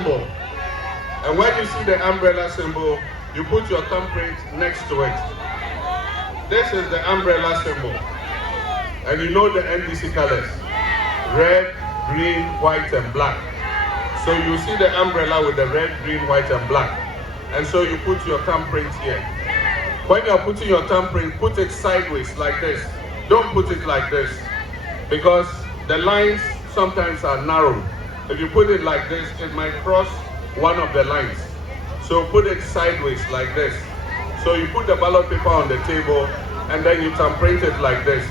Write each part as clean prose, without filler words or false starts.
symbol. And when you see the umbrella symbol, you put your thumbprint next to it. This is the umbrella symbol. And you know the NDC colors. Red, green, white, and black. So you see the umbrella with the red, green, white, and black. And so you put your thumbprint here. When you're putting your thumbprint, put it sideways like this. Don't put it like this, because the lines sometimes are narrow. If you put it like this, it might cross one of the lines. So put it sideways like this. So you put the ballot paper on the table, and then you thumbprint it like this.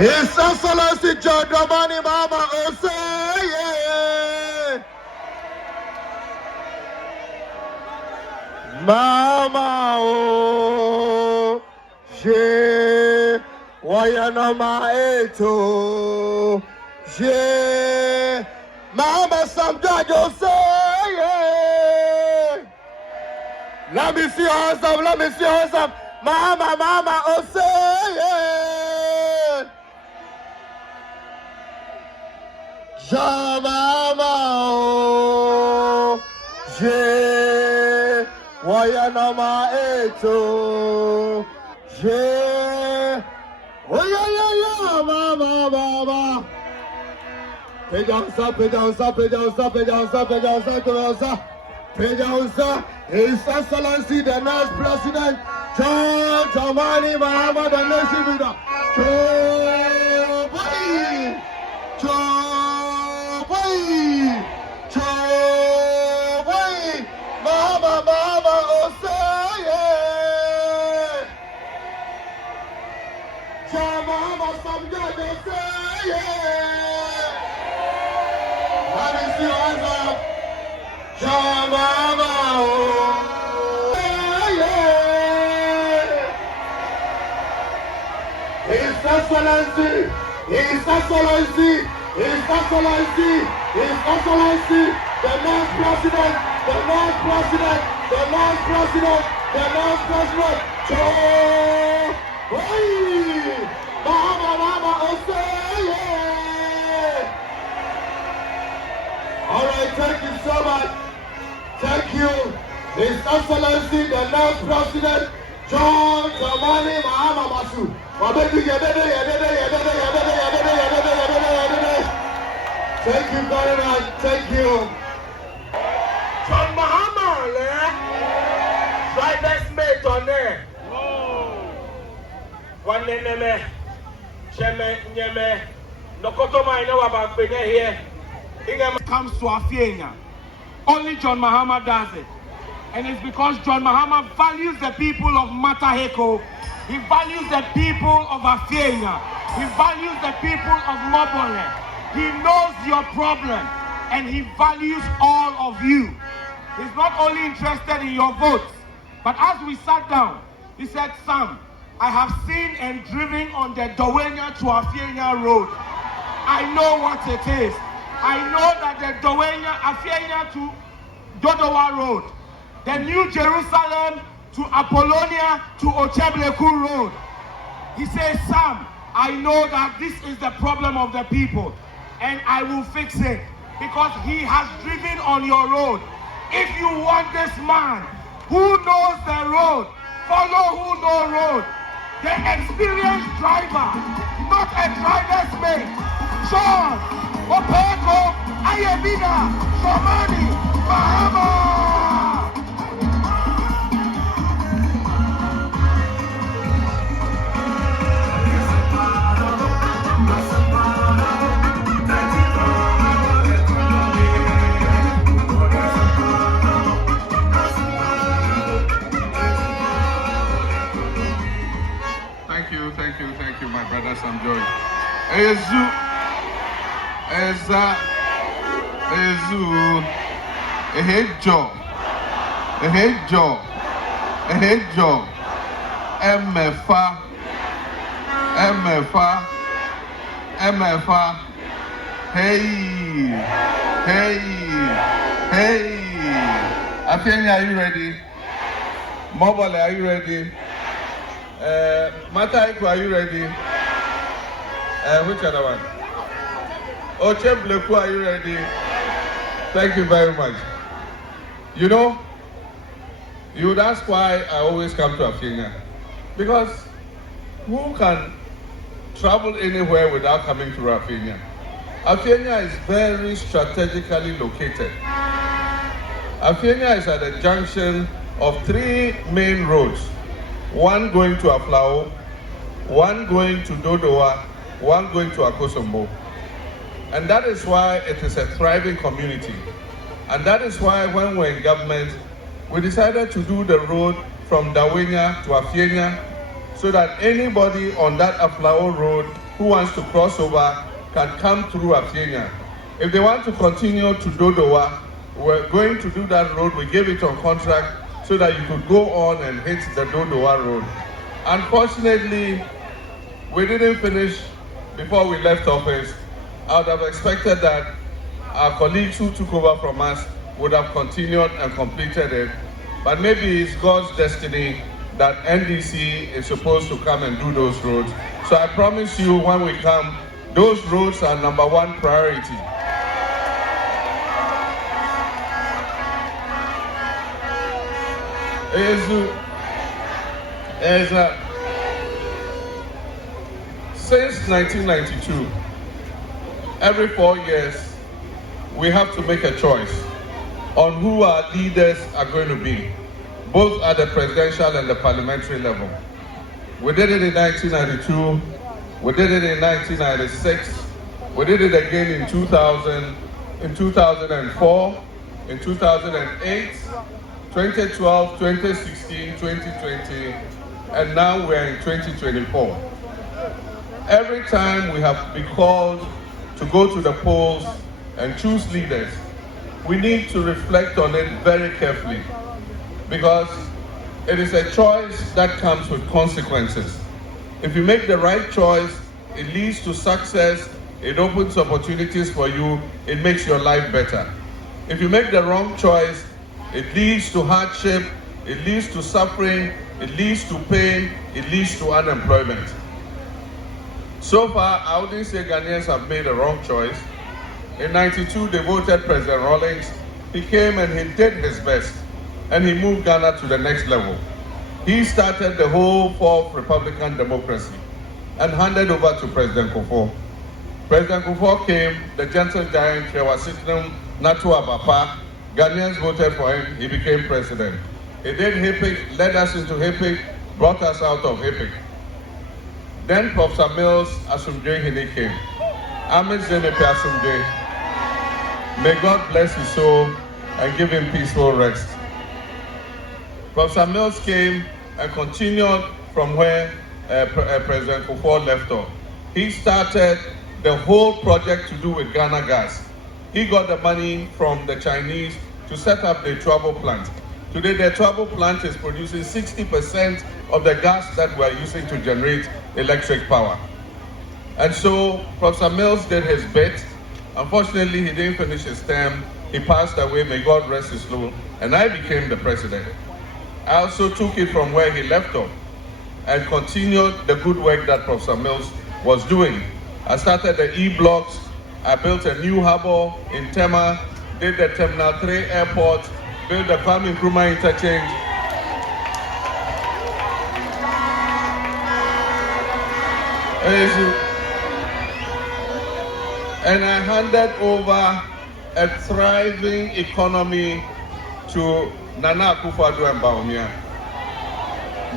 His Excellency John Mahama Osei, Mama O, Je, Wayana Maeto, Je, Mama Samjaj Osei. Let me see your hands up, let me see your hands up. Mama Osei. Jamama o je wayana maeto je oyaya mama pejansa His Excellency the next President John Mahama the nation leader Mama Osei, Jamama Samjaj Osei. Let me see your hands up. Jamama Osei. His Excellency, His Excellency, His Excellency, His Excellency, the next President, the next President, the next President, the next President, Joe Mahama Osei. All right, thank you so much. Thank you, His Excellency, the next President, John Mahama Masu. Thank you very much. Thank you. John Mahama, driver's mate on there. One name, Cheme, Nyeme, Nokotoma, I know about Bene here. It comes to Afienya. Only John Mahama does it. And it's because John Mahama values the people of Mataheko. He values the people of Afienya. He values the people of Mobole. He knows your problem and he values all of you. He's not only interested in your votes, but as we sat down, he said, Sam, I have seen and driven on the Dowenya to Afienya road. I know what it is. I know that the Afienya to Dodowa road, the New Jerusalem to Apollonia to Ochebleku road. He says, Sam, I know that this is the problem of the people and I will fix it because he has driven on your road. If you want this man who knows the road, follow who knows road. the experienced driver, not a driver's mate. John Opeko Ayebina Somani Mahama. Thank you, my brothers and joy. Ezu, Eza, Ezu, Ehejo, Emefa, hey. Afienya, are you ready? Mobile, are you ready? Mataiku, are you ready? Which other one? Oche Bleku, are you ready? Thank you very much. You know, you would ask why I always come to Afienya. Because who can travel anywhere without coming to Afienya? Afienya is very strategically located. Afienya is at the junction of 3 main roads. One going to Aflao, one going to Dodowa, one going to Akosombo. And that is why it is a thriving community. And that is why when we're in government, we decided to do the road from Dawenya to Afienya so that anybody on that Aflao road who wants to cross over can come through Afienya. If they want to continue to Dodowa, we're going to do that road. We gave it on contract so that you could go on and hit the Dodowa road. Unfortunately, we didn't finish before we left office. I would have expected that our colleagues who took over from us would have continued and completed it. But maybe it's God's destiny that NDC is supposed to come and do those roads. So I promise you when we come, those roads are #1 priority. Since 1992, every 4 years, we have to make a choice on who our leaders are going to be, both at the presidential and the parliamentary level. We did it in 1992, we did it in 1996, we did it again in 2000, in 2004, in 2008, 2012, 2016, 2020, and now we're in 2024. Every time we have been called to go to the polls and choose leaders, we need to reflect on it very carefully because it is a choice that comes with consequences. If you make the right choice, it leads to success, it opens opportunities for you, it makes your life better. If you make the wrong choice, it leads to hardship, it leads to suffering, it leads to pain, it leads to unemployment. So far, I wouldn't say Ghanaians have made a wrong choice. In '92, they voted President Rawlings. He came and he did his best, and he moved Ghana to the next level. He started the whole fourth Republican democracy and handed over to President Kufuor. President Kufuor came, the gentle giant, Shewasitinum Natu Abapa. Ghanaians voted for him, he became president. He did HIPIC, led us into HIPIC, brought us out of HIPIC. Then Professor Mills Asumdwe Hine came. Ahmed Zemepe Asumdwe. May God bless his soul and give him peaceful rest. Professor Mills came and continued from where President Kufuor left off. He started the whole project to do with Ghana Gas. He got the money from the Chinese to set up the Trouble plant. Today, the Trouble plant is producing 60% of the gas that we're using to generate electric power. And so, Professor Mills did his bit. Unfortunately, he didn't finish his term. He passed away, may God rest his soul, and I became the president. I also took it from where he left off and continued the good work that Professor Mills was doing. I started the E-blocks. I built a new harbor in Tema, did the Terminal 3 airport, built the Kwame Nkrumah interchange. And I handed over a thriving economy to Nana Akufo-Addo and Bawumia.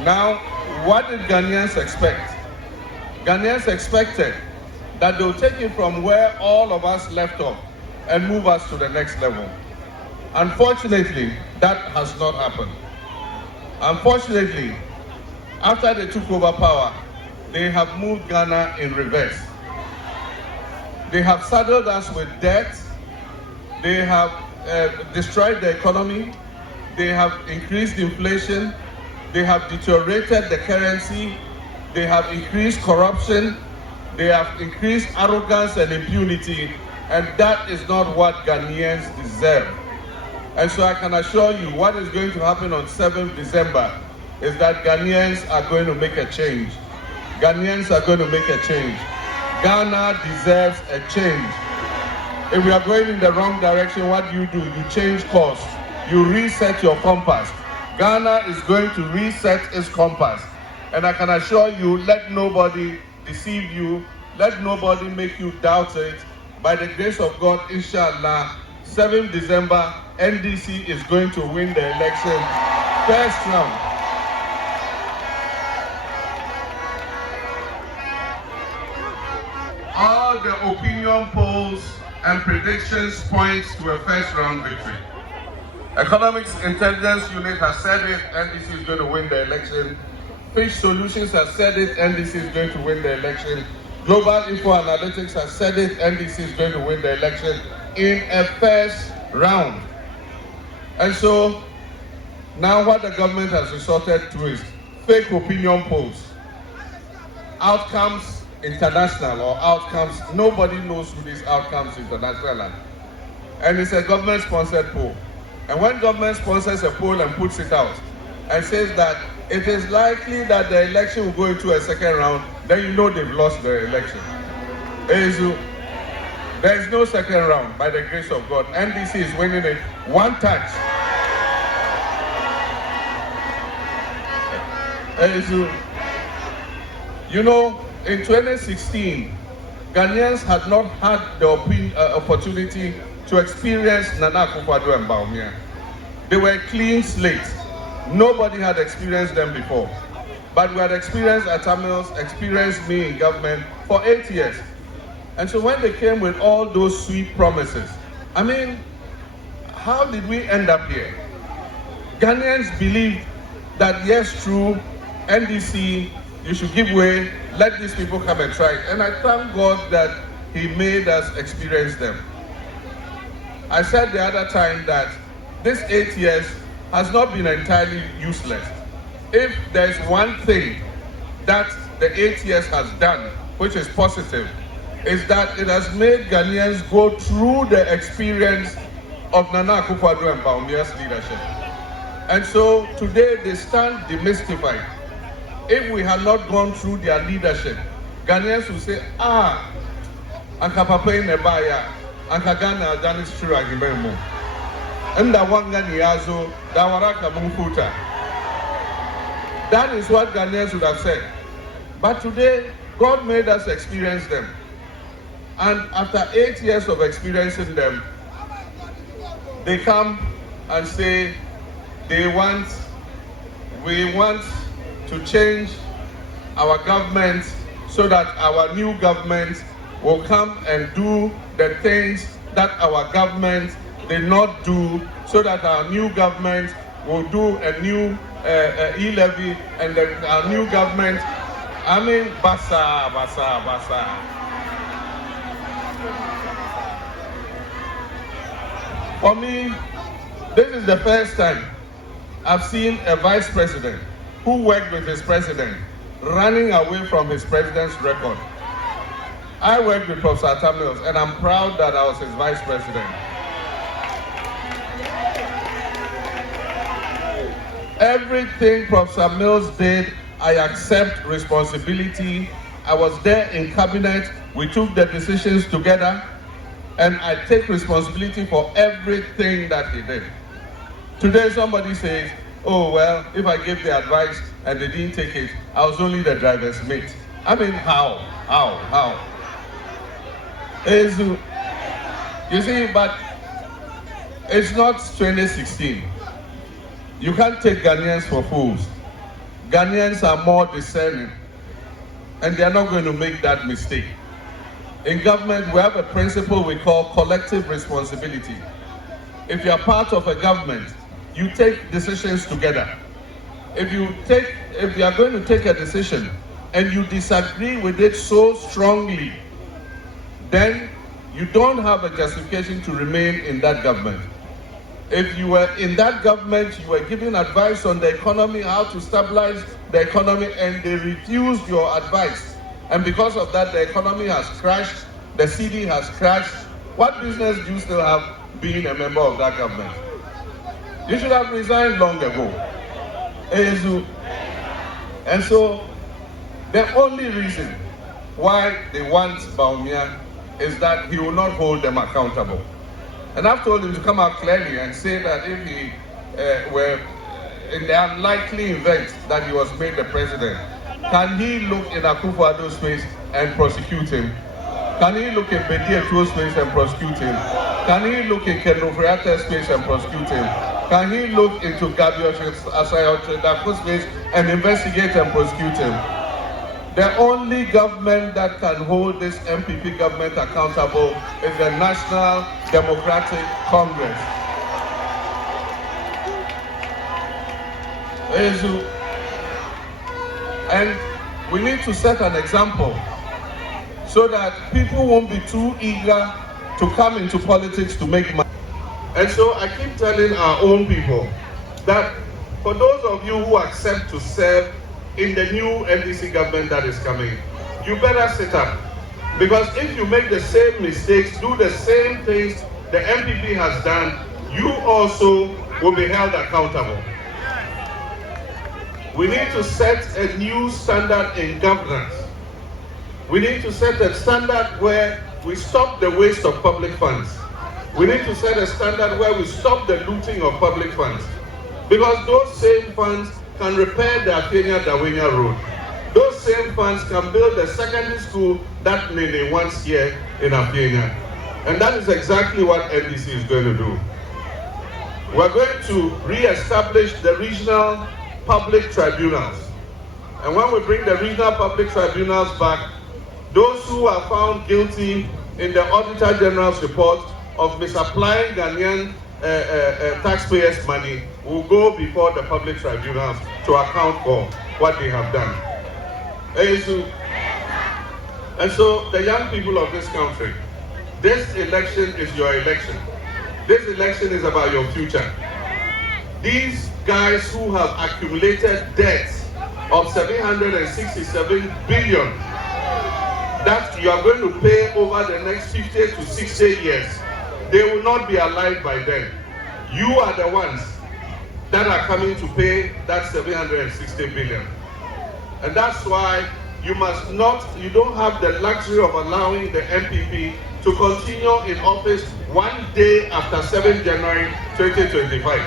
Now, what did Ghanaians expect? Ghanaians expected that they'll take it from where all of us left off and move us to the next level. Unfortunately, that has not happened. Unfortunately, after they took over power, they have moved Ghana in reverse. They have saddled us with debt. They have destroyed the economy. They have increased inflation. They have deteriorated the currency. They have increased corruption. They have increased arrogance and impunity. And that is not what Ghanaians deserve. And so I can assure you what is going to happen on 7th December is that Ghanaians are going to make a change. Ghanaians are going to make a change. Ghana deserves a change. If we are going in the wrong direction, what do? You change course. You reset your compass. Ghana is going to reset its compass. And I can assure you, let nobody deceive you. Let nobody make you doubt it. By the grace of God, inshallah, 7th December, NDC is going to win the election first round. All the opinion polls and predictions point to a first round victory. Economics Intelligence Unit has said it, NDC is going to win the election. Fish Solutions has said it, NDC is going to win the election. Global Info Analytics has said it, NDC is going to win the election in a first round. And so, now what the government has resorted to is fake opinion polls. Outcomes international or outcomes, nobody knows who these outcomes international are. And it's a government-sponsored poll. And when government sponsors a poll and puts it out and says that it is likely that the election will go into a second round, then you know they've lost the election. There is no second round by the grace of God. NDC is winning it one touch. You know, in 2016, Ghanaians had not had the opportunity to experience Nana Akufo-Addo and Bawumia. They were a clean slate. Nobody had experienced them before. But we had experienced Atamils, experienced me in government for 8 years. And so when they came with all those sweet promises, I mean, how did we end up here? Ghanaians believed that yes, true, NDC, you should give way, let these people come and try. And I thank God that He made us experience them. I said the other time that this 8 years has not been entirely useless. If there's one thing that the 8 years has done, which is positive, is that it has made Ghanaians go through the experience of Nana Akufo-Addo and Bawumia's leadership. And so today they stand demystified. If we had not gone through their leadership, Ghanaians will say, Anka Papa in Nebaya, Anka Ghana Danis Churagimemo. Enda Wangani Yazo, Dawaraka Mumputa. That is what Ghanaians would have said. But today, God made us experience them. And after 8 years of experiencing them, they come and say, we want to change our government so that our new government will come and do the things that our government did not do, so that our new government will do a new e-levy, and then our new government, basa. For me, this is the first time I've seen a vice president who worked with his president running away from his president's record. I worked with Professor Atamils, and I'm proud that I was his vice president. Everything Professor Mills did, I accept responsibility. I was there in cabinet. We took the decisions together, and I take responsibility for everything that he did. Today somebody says, oh, well, if I gave the advice and they didn't take it, I was only the driver's mate. I mean, how? How? You see, but it's not 2016. You can't take Ghanaians for fools. Ghanaians are more discerning, and they are not going to make that mistake. In government, we have a principle we call collective responsibility. If you are part of a government, you take decisions together. If you are going to take a decision and you disagree with it so strongly, then you don't have a justification to remain in that government. If you were in that government, you were giving advice on the economy, how to stabilize the economy, and they refused your advice. And because of that, the economy has crashed, the CD has crashed. What business do you still have being a member of that government? You should have resigned long ago. And so, the only reason why they want Bawumia is that he will not hold them accountable. And I've told him to come out clearly and say that if he were in the unlikely event that he was made the president, can he look in Akufo-Addo's face and prosecute him? Can he look in Bedi Atuo's face and prosecute him? Can he look in Ken Ofori-Atta's face and prosecute him? Can he look into Gabriel Asayo's face and investigate and prosecute him? The only government that can hold this MPP government accountable is the National Democratic Congress. And we need to set an example so that people won't be too eager to come into politics to make money. And so I keep telling our own people that for those of you who accept to serve in the new NDC government that is coming, you better sit up. Because if you make the same mistakes, do the same things the MPP has done, you also will be held accountable. We need to set a new standard in governance. We need to set a standard where we stop the waste of public funds. We need to set a standard where we stop the looting of public funds. Because those same funds can repair the Afienya Road. Those same funds can build a secondary school that Nene wants here in Afienya. And that is exactly what NDC is going to do. We're going to re-establish the regional public tribunals. And when we bring the regional public tribunals back, those who are found guilty in the Auditor General's report of misapplying Ghanaian taxpayers' money will go before the public tribunals to account for what they have done. And so the young people of this country, this election is your election. This election is about your future. These guys who have accumulated debts of 767 billion that you are going to pay over the next 50 to 60 years, they will not be alive by then. You are the ones that are coming to pay that 760 billion. And that's why you don't have the luxury of allowing the MPP to continue in office one day after 7 January 2025.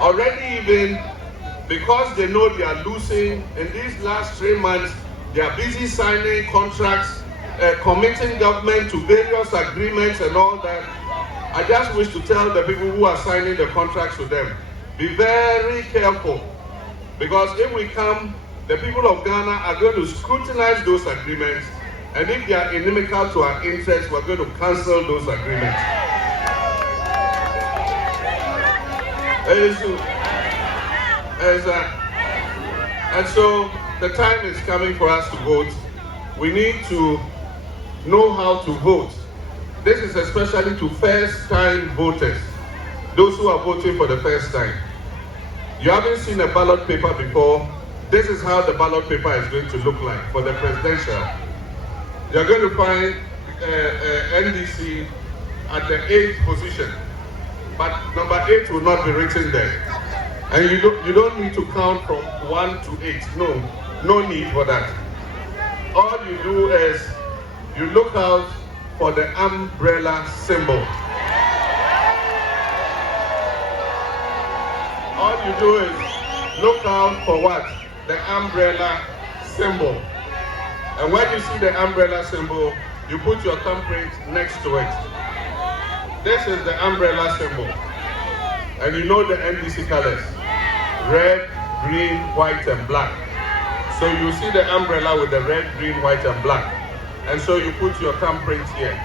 Already even because they know they are losing in these last 3 months, they are busy signing contracts, committing government to various agreements and all that. I just wish to tell the people who are signing the contracts with them, be very careful. Because if we come, the people of Ghana are going to scrutinize those agreements, and if they are inimical to our interests, we're going to cancel those agreements. And so the time is coming for us to vote. We need to know how to vote. This is especially to first-time voters, those who are voting for the first time. You haven't seen a ballot paper before. This is how the ballot paper is going to look like for the presidential. You're going to find NDC at the 8th position, but number 8 will not be written there. And you don't need to count from 1 to 8. No need for that. All you do is you look out for the umbrella symbol. All you do is look out for what? The umbrella symbol. And when you see the umbrella symbol, you put your thumbprint next to it. This is the umbrella symbol. And you know the NDC colors. Red, green, white, and black. So you see the umbrella with the red, green, white, and black. And so you put your thumbprint here.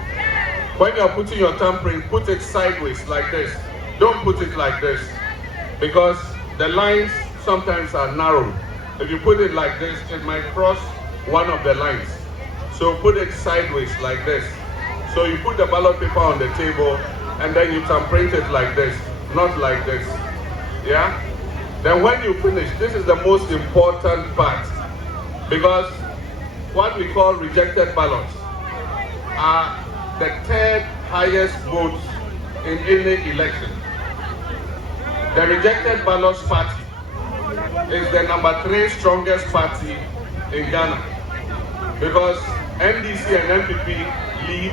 When you're putting your thumbprint, put it sideways like this. Don't put it like this, because the lines sometimes are narrow. If you put it like this, it might cross one of the lines. So put it sideways like this. So you put the ballot paper on the table, and then you thumbprint it like this, not like this. Yeah? Then when you finish, this is the most important part, because what we call rejected ballots are the third highest votes in any election. The rejected ballots party is the number 3 strongest party in Ghana, because NDC and NPP lead,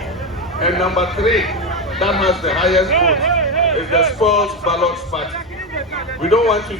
and number 3 that has the highest vote is the spoils ballots party. We don't want to